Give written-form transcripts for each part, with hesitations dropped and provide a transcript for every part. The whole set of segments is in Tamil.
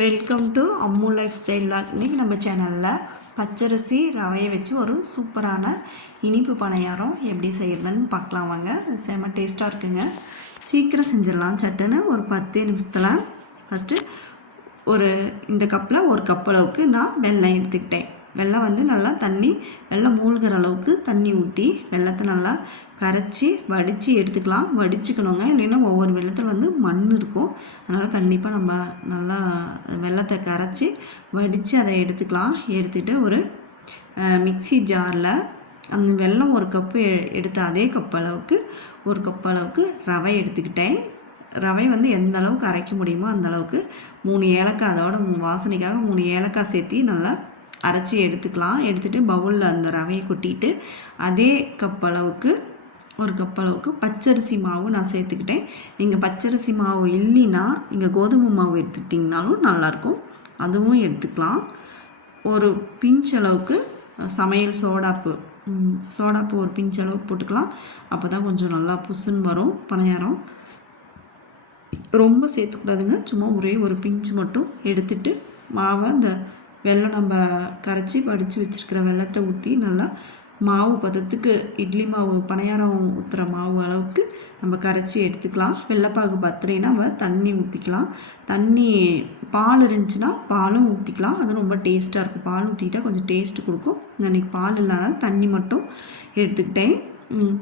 Welcome to Ammu life style vlog. இன்றைக்கி நம்ம சேனலில் பச்சரிசி ரவையை வச்சு ஒரு சூப்பரான இனிப்பு பணியாரம் எப்படி செய்கிறதுன்னு பார்க்கலாம் வாங்க. செம்ம டேஸ்ட்டாக இருக்குங்க. சீக்கிரம் செஞ்சிடலாம். சட்டுன்னு ஒரு 10 நிமிஷத்தில். ஃபஸ்ட்டு இந்த கப்பில் ஒரு கப் அளவுக்கு நான் வெல்லம் எடுத்துக்கிட்டேன். வெல்லம் நல்லா வெல்லம் மூழ்கிற அளவுக்கு தண்ணி ஊற்றி வெல்லத்தை நல்லா கரைச்சி வடித்து எடுத்துக்கலாம். வடிச்சுக்கணுங்க, இல்லைன்னா ஒவ்வொரு வெல்லத்தில் மண் இருக்கும். அதனால் கண்டிப்பாக நம்ம நல்லா வெல்லத்தை கரைச்சி வடித்து அதை எடுத்துக்கலாம். எடுத்துகிட்டு ஒரு மிக்சி ஜாரில் அந்த வெல்லம் ஒரு கப்பு எடுத்த அதே கப் அளவுக்கு ஒரு கப் அளவுக்கு ரவை எடுத்துக்கிட்டேன். ரவை எந்த அளவுக்கு அரைக்க முடியுமோ அந்த அளவுக்கு 3 ஏலக்காய், அதோட வாசனைக்காக 3 ஏலக்காய் சேர்த்து நல்லா அரைச்சி எடுத்துக்கலாம். எடுத்துகிட்டு பவுலில் அந்த ரவையை கொட்டிட்டு அதே கப் அளவுக்கு ஒரு கப் அளவுக்கு பச்சரிசி மாவு நான் சேர்த்துக்கிட்டேன். நீங்கள் பச்சரிசி மாவு இல்லைன்னா நீங்கள் கோதுமை மாவு எடுத்துக்கிட்டிங்கனாலும் நல்லாயிருக்கும், அதுவும் எடுத்துக்கலாம். ஒரு பிஞ்ச் அளவுக்கு சமையல் சோடாப்பு ஒரு பிஞ்ச் அளவுக்கு போட்டுக்கலாம். அப்போ தான் கொஞ்சம் நல்லா புசுன்னு வரும் பணியாரம். ரொம்ப சேர்த்துக்கூடாதுங்க, சும்மா ஒரே ஒரு பிஞ்சு மட்டும் எடுத்துகிட்டு மாவை அந்த வெல்லம் நம்ம கரைச்சி வடித்து வச்சுருக்கிற வெல்லத்தை ஊற்றி நல்லா மாவு பதத்துக்கு இட்லி மாவு பணியாரம் ஊற்றுற மாவு அளவுக்கு நம்ம கரைச்சி எடுத்துக்கலாம். வெள்ளைப்பாகு பத்திரைனா நம்ம தண்ணி ஊற்றிக்கலாம். பால் இருந்துச்சுன்னா பாலும் ஊற்றிக்கலாம், அது ரொம்ப டேஸ்ட்டாக இருக்கும். பால் ஊற்றிக்கிட்டால் கொஞ்சம் டேஸ்ட்டு கொடுக்கும். நான் இன்றைக்கி பால் இல்லாத தண்ணி மட்டும் எடுத்துக்கிட்டேன்.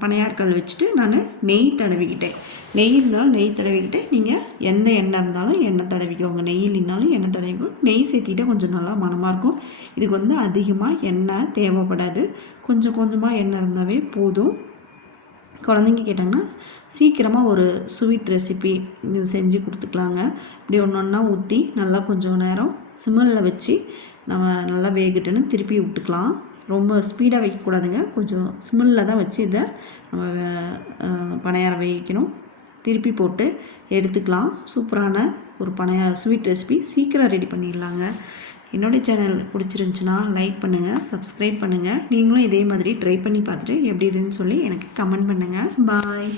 பணியாரக்கல் வச்சுட்டு நான் நெய் தடவிக்கிட்டேன். நெய் இருந்தாலும் நெய் தடவிக்கிட்டு நீங்கள் எந்த எண்ணெய் இருந்தாலும் எண்ணெய் தடவிக்கோங்க. நெய் இல்லைனாலும் எண்ணெய் தடவிக்கும். நெய் சேர்த்திக்கிட்டால் கொஞ்சம் நல்லா மணமாக இருக்கும். இதுக்கு அதிகமாக எண்ணெய் தேவைப்படாது, கொஞ்சம் கொஞ்சமாக எண்ணெய் இருந்தாவே போதும். குழந்தைங்க கேட்டாங்கன்னா சீக்கிரமாக ஒரு ஸ்வீட் ரெசிபி இது செஞ்சு கொடுத்துக்கலாங்க. இப்படி ஒன்று ஒன்றா ஊற்றி நல்லா கொஞ்சம் நேரம் சிம்மில் வச்சு நம்ம நல்லா வேகட்டுன்னு திருப்பி விட்டுக்கலாம். ரொம்ப ஸ்பீடாக வைக்கக்கூடாதுங்க, கொஞ்சம் சிம்மில் தான் வச்சு இதை நம்ம பணியாரம் வேவிக்கணும். திருப்பி போட்டு எடுத்துக்கலாம். சூப்பரான ஒரு ஸ்வீட் ரெசிபி சீக்கிரம் ரெடி பண்ணிடலாங்க. என்னுடைய சேனல் பிடிச்சிருந்துச்சுன்னா லைக் பண்ணுங்கள், சப்ஸ்கிரைப் பண்ணுங்கள். நீங்களும் இதே மாதிரி ட்ரை பண்ணி பார்த்துட்டு எப்படி இதுன்னு சொல்லி எனக்கு கமெண்ட் பண்ணுங்கள். பாய்.